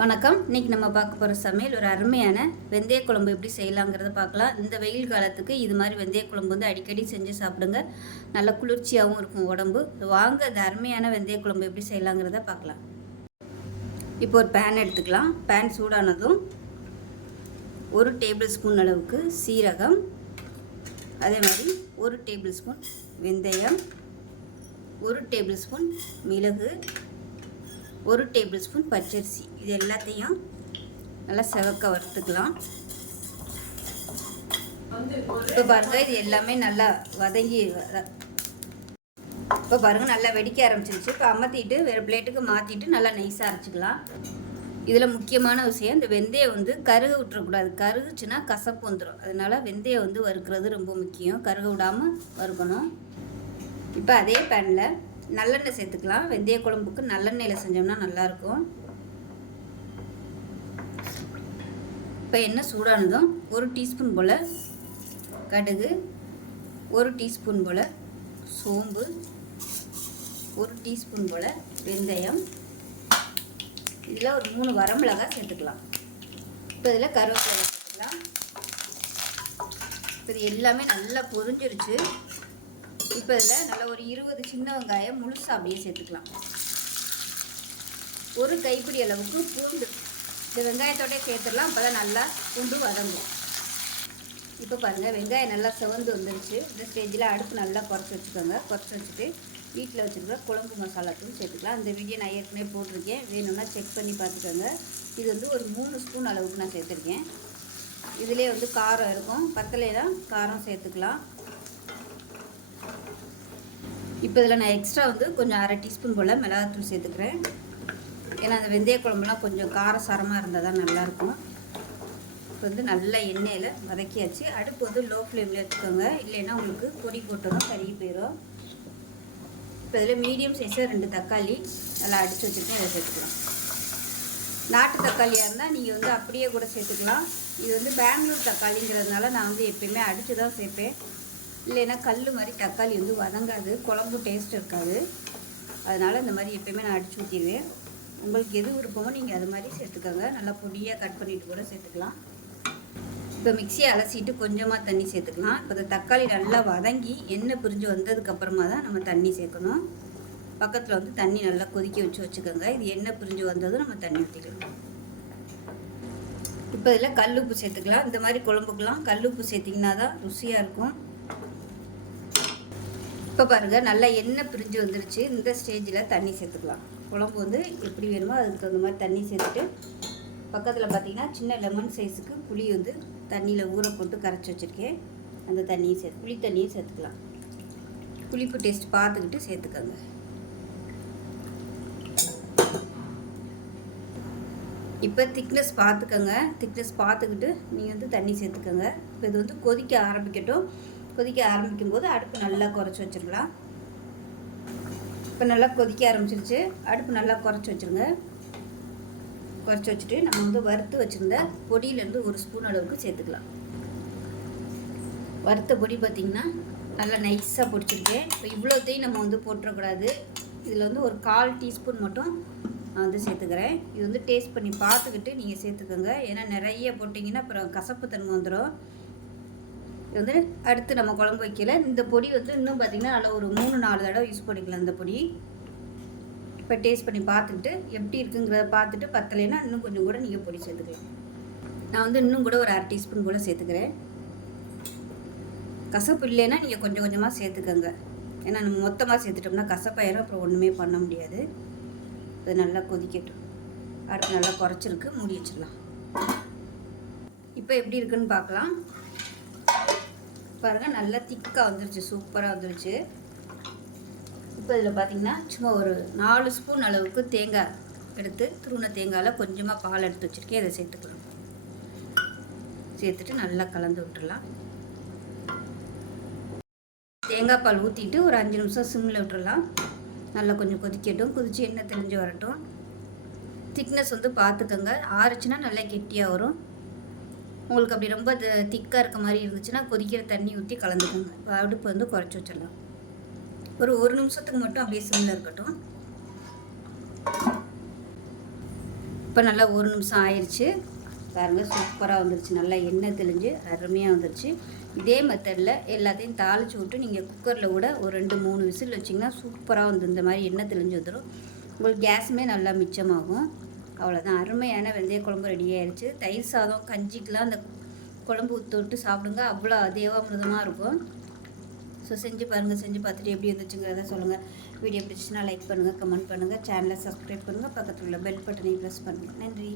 வணக்கம். இன்னைக்கு நம்ம பார்க்க போகிற சமையல் ஒரு அருமையான வெந்தய குழம்பு எப்படி செய்யலாங்கிறத பார்க்கலாம். இந்த வெயில் காலத்துக்கு இது மாதிரி வெந்தய குழம்பு வந்து அடிக்கடி செஞ்சு சாப்பிடுங்க. நல்ல குளிர்ச்சியாகவும் இருக்கும் உடம்பு. வாங்க இந்த அருமையான வெந்தய குழம்பு எப்படி செய்யலாங்கிறத பார்க்கலாம். இப்போ ஒரு பேன் எடுத்துக்கலாம். பேன் சூடானதும் ஒரு டேபிள் ஸ்பூன் அளவுக்கு சீரகம். அதே மாதிரி ஒரு டேபிள் ஸ்பூன் வெந்தயம். ஒரு டேபிள் ஸ்பூன் மிளகு. ஒரு டேபிள் ஸ்பூன் பச்சரிசி. இது எல்லாத்தையும் நல்லா செவக்க வறுத்துக்கலாம். இப்போ பாருங்கள் இது எல்லாமே நல்லா வதங்கி இப்போ பாருங்கள் நல்லா வெடிக்க ஆரம்பிச்சிருச்சு. இப்போ அமர்த்திட்டு வேறு பிளேட்டுக்கு மாற்றிட்டு நல்லா நைஸாக அரைச்சிக்கலாம். இதில் முக்கியமான விஷயம் இந்த வெந்தயம் வந்து கருக விட்டுறக்கூடாது கருகுச்சுன்னா கசப்பு வந்துடும் அதனால் வெந்தயம் வந்து வறுக்கிறது ரொம்ப முக்கியம். கருக விடாமல் வறுக்கணும். இப்போ அதே பேனில் நல்லெண்ணெய் சேர்த்துக்கலாம். வெந்தய குழம்புக்கு நல்லெண்ணெயில் செஞ்சோம்னா நல்லாயிருக்கும். இப்போ எண்ணெய் சூடானதும் ஒரு டீஸ்பூன் போல் கடுகு ஒரு டீஸ்பூன் போல் சோம்பு ஒரு டீஸ்பூன் போல் வெந்தயம். இதில் ஒரு மூணு வரமிளகாய் சேர்த்துக்கலாம். இப்போ இதில் கருவேப்பிலை சேர்த்துக்கலாம். இப்போ இது எல்லாமே நல்லா பொரிஞ்சிருச்சு. இப்போ இதில் நல்லா ஒரு இருபது சின்ன வெங்காயம் முழுசாக அப்படியே சேர்த்துக்கலாம். ஒரு கைப்பிடி அளவுக்கு பூண்டு. இந்த வெங்காயத்தோடய சேர்த்துடலாம் அப்போ தான் நல்லா பூண்டு வதங்கும். இப்போ பாருங்கள் வெங்காயம் நல்லா செவந்து வந்துருச்சு. இந்த ஸ்டேஜில் அடுப்பு நல்லா குறைச்சி வச்சுக்கோங்க. குறைச்சி வச்சுட்டு வீட்டில் வச்சுருக்க குழம்பு மசாலா தூள் சேர்த்துக்கலாம். அந்த வீடியோ நான் ஏற்கனவே போட்டிருக்கேன். வேணும்னா செக் பண்ணி பார்த்துக்கோங்க. இது வந்து ஒரு மூணு ஸ்பூன் அளவுக்கு நான் சேர்த்துருக்கேன். இதிலே வந்து காரம் இருக்கும். பத்தலையில் காரம் சேர்த்துக்கலாம். இப்போ இதில் நான் எக்ஸ்ட்ரா வந்து கொஞ்சம் அரை டீஸ்பூன் போல் மிளகாத்தூள் சேர்த்துக்கிறேன். ஏன்னா அந்த வெந்தய குழம்புலாம் கொஞ்சம் காரசாரமாக இருந்தால் தான் நல்லாயிருக்கும். இப்போ வந்து நல்லா எண்ணெயில் வதக்கியாச்சு. அடுப்பு வந்து லோ ஃப்ளேமில் வச்சுக்கோங்க. இல்லைன்னா உங்களுக்கு பொடி போட்டோன்னா கருகி போயிடும். இப்போ இதில் மீடியம் சைஸாக ரெண்டு தக்காளி நல்லா அடித்து வச்சுருக்கேன் அதை சேர்த்துக்கலாம். நாட்டு தக்காளியாக இருந்தால் நீங்கள் வந்து அப்படியே கூட சேர்த்துக்கலாம். இது வந்து பெங்களூர் தக்காளிங்கிறதுனால நான் வந்து எப்பயுமே அடித்து தான் சேர்ப்பேன். இல்லைன்னா கல் மாதிரி தக்காளி வந்து வதங்காது. குழம்பு டேஸ்ட் இருக்காது. அதனால் இந்த மாதிரி எப்பயுமே நான் அடித்து ஊற்றிடுவேன் உங்களுக்கு எது விருப்பமோ நீங்கள் அது மாதிரி சேர்த்துக்கோங்க. நல்லா பொடியாக கட் பண்ணிவிட்டு கூட சேர்த்துக்கலாம். இப்போ மிக்சியை அலசிட்டு கொஞ்சமாக தண்ணி சேர்த்துக்கலாம். இப்போ தக்காளி நல்லா வதங்கி எண்ணெய் பிரிஞ்சு வந்ததுக்கப்புறமா தான் நம்ம தண்ணி சேர்க்கணும். பக்கத்தில் வந்து தண்ணி நல்லா கொதிக்க வச்சு வச்சுக்கோங்க. இது எண்ணெய் பிரிஞ்சு வந்ததும் நம்ம தண்ணி ஊற்றிக்கலாம் இப்போ இதில் கல் உப்பு சேர்த்துக்கலாம். இந்த மாதிரி குழம்புக்கெலாம் கல் உப்பு சேர்த்திங்கன்னா தான் ருசியாக இருக்கும். இப்போ பாருங்கள் நல்லா எண்ணெய் பிரிஞ்சு வந்துருச்சு. இந்த ஸ்டேஜில் தண்ணி சேர்த்துக்கலாம். குழம்பு வந்து எப்படி வேணுமோ அதுக்கு தகுந்த மாதிரி தண்ணி சேர்த்துட்டு பக்கத்தில் பார்த்தீங்கன்னா சின்ன லெமன் சைஸுக்கு புளி வந்து தண்ணியில் ஊற போட்டு கரைச்சி வச்சுருக்கேன். அந்த தண்ணியை சேர்த்து புளி தண்ணியும் சேர்த்துக்கலாம். புளிப்பு டேஸ்ட் பார்த்துக்கிட்டு சேர்த்துக்கோங்க. இப்போ திக்னஸ் பார்த்துக்கோங்க. திக்னஸ் பார்த்துக்கிட்டு நீங்கள் வந்து தண்ணி சேர்த்துக்கோங்க. இப்போ இது வந்து கொதிக்க ஆரம்பிக்கட்டும். கொதிக்க ஆரம்பிக்கும் போது அடுப்பு நல்லா குறைச்சி வச்சுருக்கலாம். இப்போ நல்லா கொதிக்க ஆரம்பிச்சிருச்சு. அடுப்பு நல்லா குறைச்சி வச்சுருங்க. குறைச்சி வச்சுட்டு நம்ம வந்து வறுத்து வச்சுருந்த பொடியிலேருந்து ஒரு ஸ்பூன் அளவுக்கு சேர்த்துக்கலாம். வறுத்த பொடி பார்த்திங்கன்னா நல்லா நைஸாக பொடிச்சிருக்கேன் இப்போ இவ்வளோத்தையும் நம்ம வந்து போட்டுறக்கூடாது. இதில் வந்து ஒரு கால் டீஸ்பூன் மட்டும் நான் வந்து சேர்த்துக்கிறேன். இது வந்து டேஸ்ட் பண்ணி பார்த்துக்கிட்டு நீங்கள் சேர்த்துக்கோங்க. ஏன்னா நிறைய போட்டிங்கன்னா அப்புறம் கசப்பு தன்மை வந்துடும் இது வந்து அடுத்து நம்ம குழம்பு வைக்கல. இந்த பொடி வந்து இன்னும் பார்த்திங்கன்னா நல்லா ஒரு மூணு நாலு தடவை யூஸ் பண்ணிக்கலாம் இந்த பொடி. இப்போ டேஸ்ட் பண்ணி பார்த்துட்டு எப்படி இருக்குங்கிறத பார்த்துட்டு பத்தலைன்னா இன்னும் கொஞ்சம் கூட நீங்கள் பொடி சேர்த்துக்கலாம். நான் வந்து இன்னும் கூட ஒரு அரை டீஸ்பூன் கூட சேர்த்துக்கிறேன். கசப்பு இல்லைன்னா நீங்கள் கொஞ்சம் கொஞ்சமாக சேர்த்துக்கோங்க. ஏன்னா நம்ம மொத்தமாக சேர்த்துட்டோம்னா கசப்பாயிரும் அப்புறம் ஒன்றுமே பண்ண முடியாது. இது நல்லா கொதிக்கட்டும். அடுப்பு நல்லா குறைச்சிருக்கு மூடி வச்சிடலாம். இப்போ எப்படி இருக்குன்னு பார்க்கலாம். பாருங்கள் நல்லா திக்காக வந்துருச்சு சூப்பராக வந்துருச்சு. இப்போ இதில் பார்த்தீங்கன்னா சும்மா ஒரு நாலு ஸ்பூன் அளவுக்கு தேங்காய் எடுத்து துருண தேங்காயில் கொஞ்சமாக பால் எடுத்து வச்சுருக்கேன். இதை சேர்த்துக்கலாம் சேர்த்துட்டு நல்லா கலந்து விட்டுடலாம் தேங்காய் பால் ஊற்றிட்டு ஒரு அஞ்சு நிமிஷம் சிம்மில் விட்டுடலாம் நல்லா கொஞ்சம் கொதிக்கட்டும். கொதித்து எண்ணெய் தெளிஞ்சு வரட்டும். திக்னஸ் வந்து பார்த்துக்கோங்க ஆறுச்சுன்னா நல்லா கெட்டியாக வரும். உங்களுக்கு அப்படி ரொம்ப திக்காக இருக்க மாதிரி இருந்துச்சுன்னா கொதிக்கிற தண்ணி ஊற்றி கலந்துக்கோங்க. இப்போ அடுப்பு வந்து குறைச்சி வச்சிடலாம். ஒரு ஒரு நிமிஷத்துக்கு மட்டும் அப்படியே சிம்மில் இருக்கட்டும். இப்போ நல்லா ஒரு நிமிஷம் ஆயிடுச்சு பாருங்கள் சூப்பராக வந்துருச்சு. நல்லா எண்ணெய் தெளிஞ்சு அருமையாக வந்துருச்சு. இதே மெத்தடில் எல்லாத்தையும் தாளித்து விட்டு நீங்கள் குக்கரில் கூட ஒரு ரெண்டு மூணு விசில் வச்சிங்கன்னா சூப்பராக வந்து இந்த மாதிரி எண்ணெய் தெளிஞ்சு வந்துடும் உங்களுக்கு கேஸுமே நல்லா மிச்சமாகும். அவ்வளோதான் அருமையான வெந்தய குழம்பு ரெடி ஆயிடுச்சு தயிர் சாதம் கஞ்சிக்கெலாம் அந்த குழம்பு ஊற்றி விட்டு சாப்பிடுங்க. அவ்வளோ தேவாமிரதமாக இருக்கும். ஸோ செஞ்சு பாருங்கள் செஞ்சு பார்த்துட்டு எப்படி இருந்துச்சுங்கிறத சொல்லுங்கள் வீடியோ பிடிச்சுன்னா லைக் பண்ணுங்கள் கமெண்ட் பண்ணுங்கள் சேனலை சப்ஸ்கிரைப் பண்ணுங்கள் பக்கத்தில் உள்ள பெல் பட்டனை ப்ரெஸ் பண்ணுங்கள் நன்றி.